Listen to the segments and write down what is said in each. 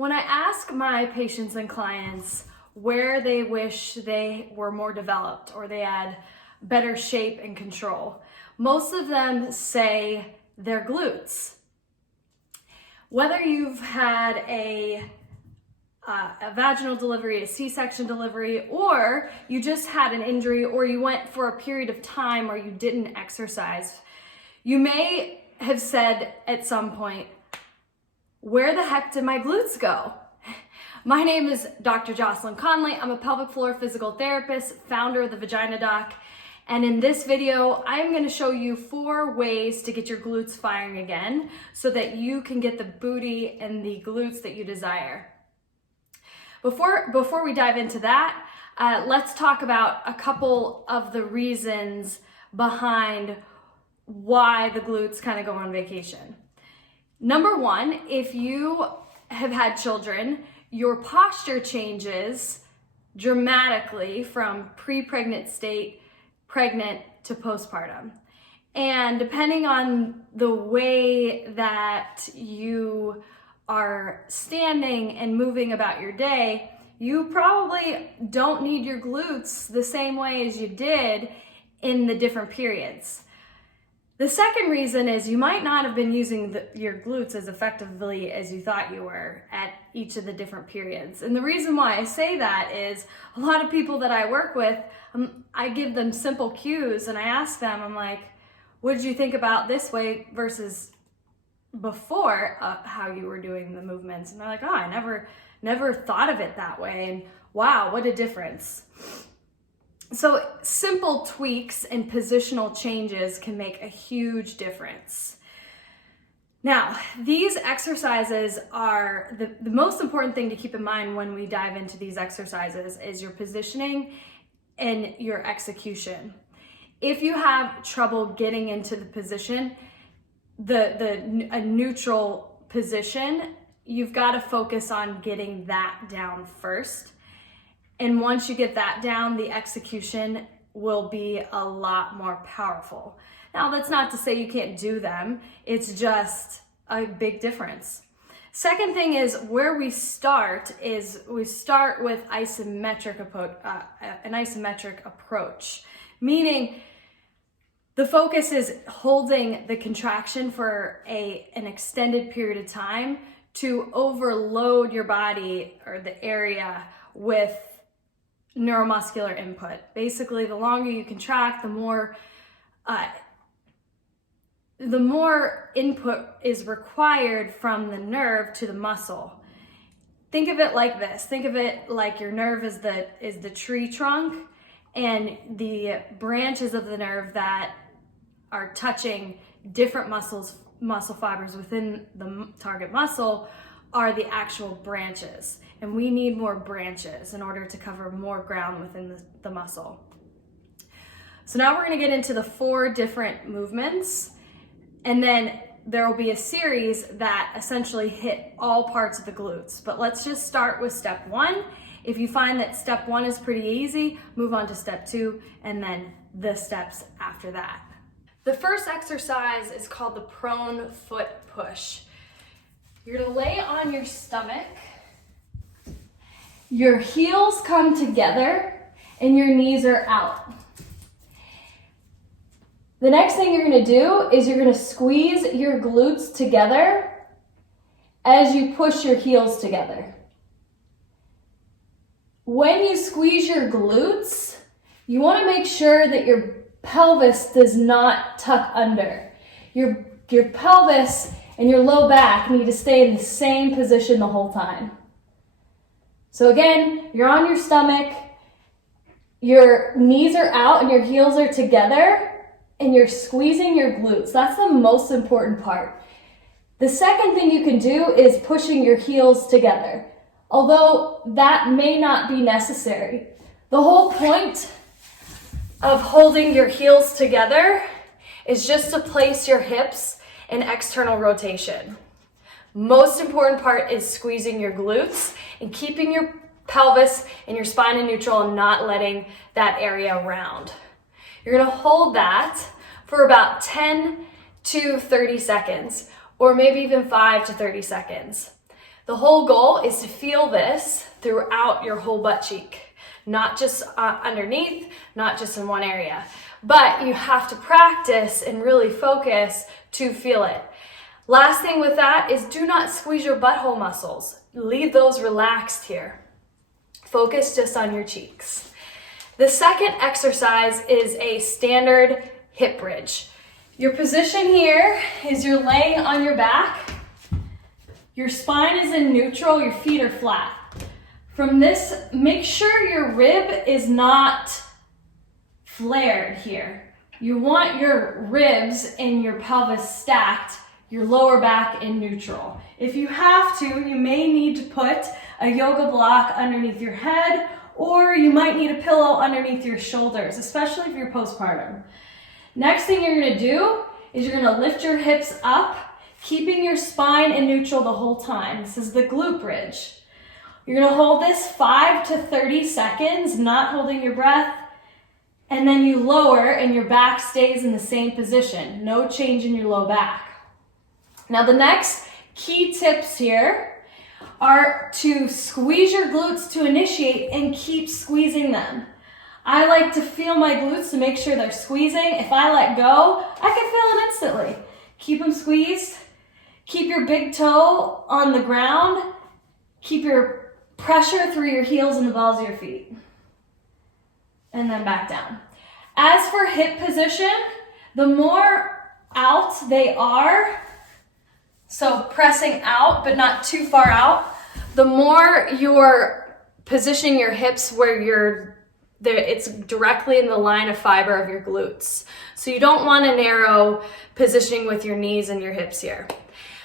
When I ask my patients and clients where they wish they were more developed or they had better shape and control, most of them say their glutes. Whether you've had a vaginal delivery, a C-section delivery, or you just had an injury, or you went for a period of time where you didn't exercise, you may have said at some point, where the heck did my glutes go? My name is Dr. Jocelyn Conley. I'm a pelvic floor physical therapist, founder of the Vagina Doc. And in this video, I'm going to show you 4 ways to get your glutes firing again so that you can get the booty and the glutes that you desire. Before we dive into that, let's talk about a couple of the reasons behind why the glutes kind of go on vacation. Number 1, if you have had children, your posture changes dramatically from pre-pregnant state, pregnant to postpartum. And depending on the way that you are standing and moving about your day, you probably don't need your glutes the same way as you did in the different periods. The second reason is you might not have been using your glutes as effectively as you thought you were at each of the different periods. And the reason why I say that is a lot of people that I work with, I give them simple cues and I ask them, I'm like, what did you think about this way versus before how you were doing the movements? And they're like, oh, I never thought of it that way. And wow, what a difference. So simple tweaks and positional changes can make a huge difference. Now, these exercises are the most important thing to keep in mind when we dive into these exercises is your positioning and your execution. If you have trouble getting into the position, a neutral position, you've got to focus on getting that down first. And once you get that down, the execution will be a lot more powerful. Now, that's not to say you can't do them. It's just a big difference. Second thing is where we start with an isometric approach, meaning the focus is holding the contraction for an extended period of time to overload your body or the area with neuromuscular input. Basically, the longer you contract, the more input is required from the nerve to the muscle. Think of it like this. Think of it like your nerve is the tree trunk, and the branches of the nerve that are touching different muscle fibers within the target muscle are the actual branches. And we need more branches in order to cover more ground within the muscle. So now we're going to get into the 4 different movements, and then there will be a series that essentially hit all parts of the glutes. But let's just start with step 1. If you find that step 1 is pretty easy, move on to step 2 and then the steps after that. The first exercise is called the prone foot push. You're going to lay on your stomach. Your heels come together and your knees are out. The next thing you're going to do is you're going to squeeze your glutes together as you push your heels together. When you squeeze your glutes, you want to make sure that your pelvis does not tuck under. Your pelvis and your low back need to stay in the same position the whole time. So again, you're on your stomach, your knees are out and your heels are together, and you're squeezing your glutes. That's the most important part. The second thing you can do is pushing your heels together, although that may not be necessary. The whole point of holding your heels together is just to place your hips in external rotation. Most important part is squeezing your glutes and keeping your pelvis and your spine in neutral and not letting that area round. You're gonna hold that for about 10 to 30 seconds, or maybe even 5 to 30 seconds. The whole goal is to feel this throughout your whole butt cheek, not just underneath, not just in one area. But you have to practice and really focus to feel it. Last thing with that is do not squeeze your butthole muscles. Leave those relaxed here. Focus just on your cheeks. The second exercise is a standard hip bridge. Your position here is you're laying on your back. Your spine is in neutral, your feet are flat. From this, make sure your rib is not flared here. You want your ribs and your pelvis stacked, your lower back in neutral. If you have to, you may need to put a yoga block underneath your head, or you might need a pillow underneath your shoulders, especially if you're postpartum. Next thing you're gonna do is you're gonna lift your hips up, keeping your spine in neutral the whole time. This is the glute bridge. You're gonna hold this 5 to 30 seconds, not holding your breath, and then you lower and your back stays in the same position. No change in your low back. Now the next key tips here are to squeeze your glutes to initiate and keep squeezing them. I like to feel my glutes to make sure they're squeezing. If I let go, I can feel it instantly. Keep them squeezed. Keep your big toe on the ground. Keep your pressure through your heels and the balls of your feet. And then back down. As for hip position, the more out they are, so pressing out but not too far out, the more you're positioning your hips where it's directly in the line of fiber of your glutes. So you don't want a narrow positioning with your knees and your hips here.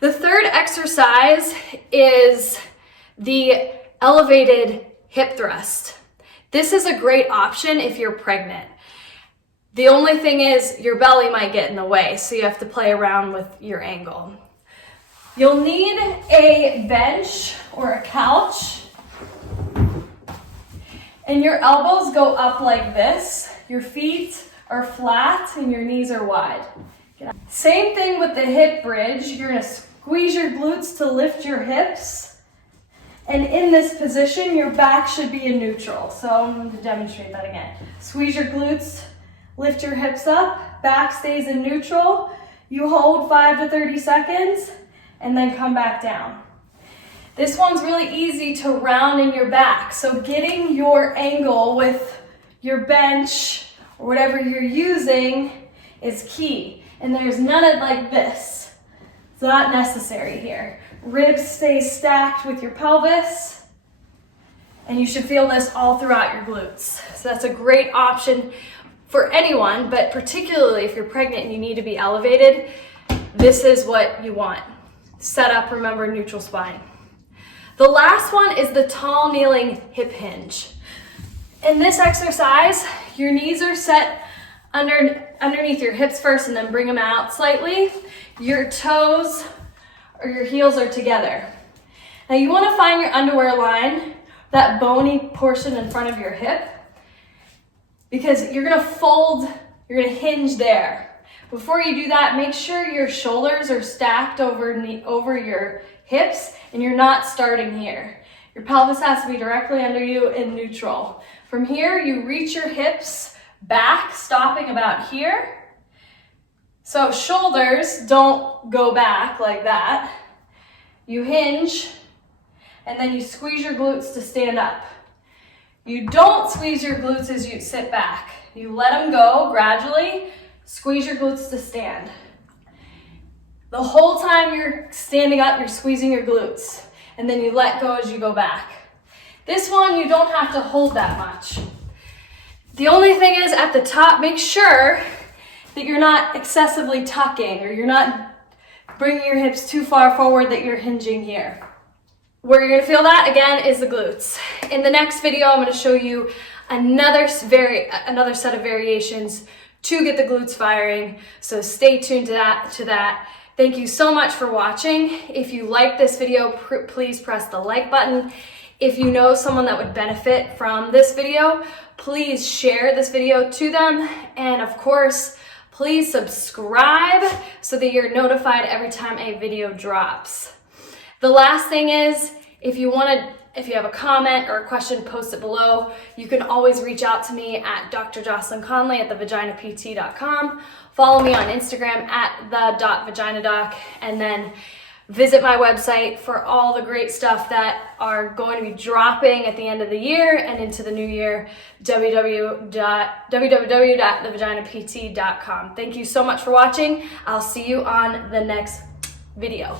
The third exercise is the elevated hip thrust. This is a great option if you're pregnant. The only thing is your belly might get in the way, so you have to play around with your angle. You'll need a bench or a couch, and your elbows go up like this. Your feet are flat and your knees are wide. Same thing with the hip bridge. You're gonna squeeze your glutes to lift your hips. And in this position, your back should be in neutral. So I'm going to demonstrate that again. Squeeze your glutes, lift your hips up, back stays in neutral. You hold 5 to 30 seconds and then come back down. This one's really easy to round in your back. So getting your angle with your bench or whatever you're using is key. And there's none of like this. It's not necessary here. Ribs stay stacked with your pelvis, and you should feel this all throughout your glutes. So that's a great option for anyone, but particularly if you're pregnant and you need to be elevated, this is what you want. Set up, remember, neutral spine. The last one is the tall kneeling hip hinge. In this exercise, your knees are set underneath your hips first and then bring them out slightly. Your toes or your heels are together. Now you want to find your underwear line, that bony portion in front of your hip, because you're going to fold, you're going to hinge there. Before you do that, make sure your shoulders are stacked over your hips and you're not starting here. Your pelvis has to be directly under you in neutral. From here, you reach your hips back, stopping about here. So shoulders don't go back like that. You hinge, and then you squeeze your glutes to stand up. You don't squeeze your glutes as you sit back. You let them go gradually, squeeze your glutes to stand. The whole time you're standing up, you're squeezing your glutes, and then you let go as you go back. This one, you don't have to hold that much. The only thing is at the top, make sure that you're not excessively tucking or you're not bringing your hips too far forward that you're hinging here. Where you're gonna feel that again is the glutes. In the next video, I'm gonna show you another set of variations to get the glutes firing. So stay tuned to that. Thank you so much for watching. If you like this video, please press the like button. If you know someone that would benefit from this video, please share this video to them. And of course, please subscribe so that you're notified every time a video drops. The last thing is, if you have a comment or a question, post it below. You can always reach out to me at Dr. Jocelyn Conley at thevaginapt.com. Follow me on Instagram at the.vaginadoc, and then visit my website for all the great stuff that are going to be dropping at the end of the year and into the new year, www.thevaginapt.com. Thank you so much for watching. I'll see you on the next video.